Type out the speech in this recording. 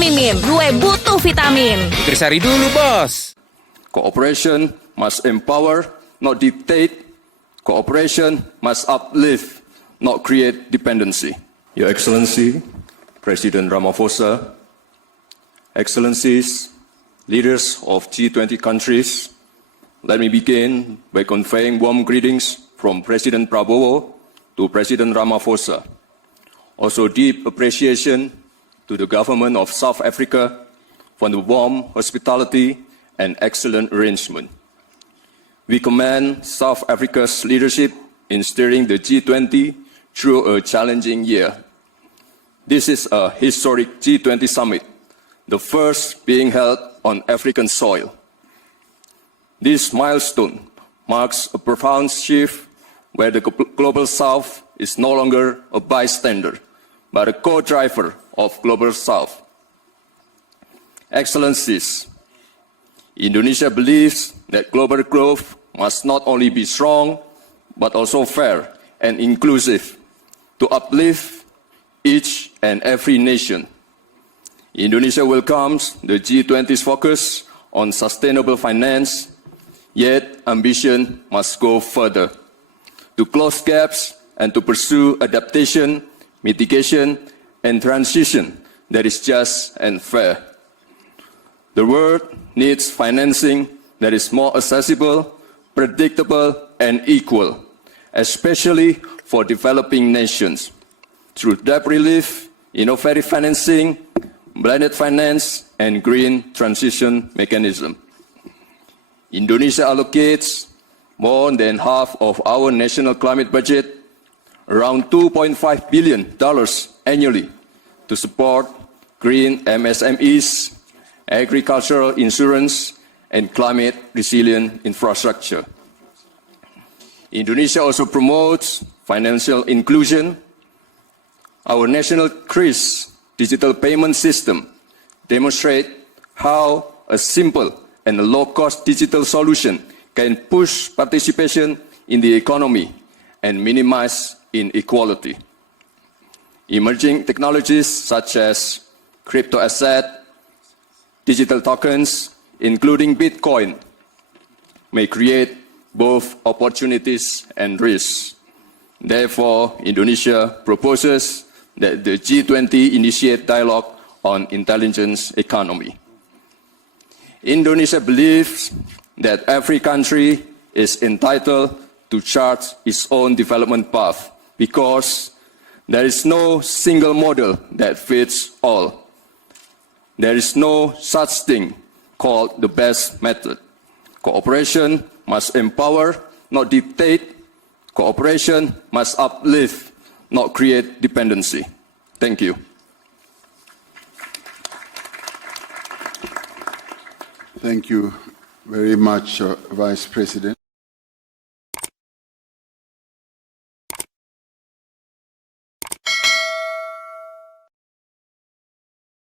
Mimin, gue butuh vitamin. Nutrisari dulu, Bos. Cooperation must empower, not dictate. Cooperation must uplift, not create dependency. Your Excellency, President Ramaphosa, Excellencies, leaders of G20 countries, let me begin by conveying warm greetings from President Prabowo to President Ramaphosa. Also deep appreciation to the government of South Africa for the warm hospitality and excellent arrangement. We commend South Africa's leadership in steering the G20 through a challenging year. This is a historic G20 summit, the first being held on African soil. This milestone marks a profound shift where the Global South is no longer a bystander, but a co-driver of Global South. Excellencies, Indonesia believes that global growth must not only be strong, but also fair and inclusive to uplift each and every nation. Indonesia welcomes the G20's focus on sustainable finance, yet ambition must go further to close gaps and to pursue adaptation, mitigation, and transition that is just and fair. The world needs financing that is more accessible, predictable, and equal, especially for developing nations, through debt relief, innovative financing, blended finance, and green transition mechanism. Indonesia allocates more than half of our national climate budget, around $2.5 billion annually, to support green MSMEs, agricultural insurance, and climate resilient infrastructure. Indonesia also promotes financial inclusion. Our national CRIS digital payment system demonstrates how a simple and a low-cost digital solution can push participation in the economy and minimize inequality. Emerging technologies such as crypto asset, digital tokens, including Bitcoin, may create both opportunities and risks. Therefore, Indonesia proposes that the G20 initiate dialogue on intelligence economy. Indonesia believes that every country is entitled to chart its own development path because there is no single model that fits all. There is no such thing called the best method. Cooperation must empower, not dictate. Cooperation must uplift, not create dependency. Thank you. Thank you very much, Vice President.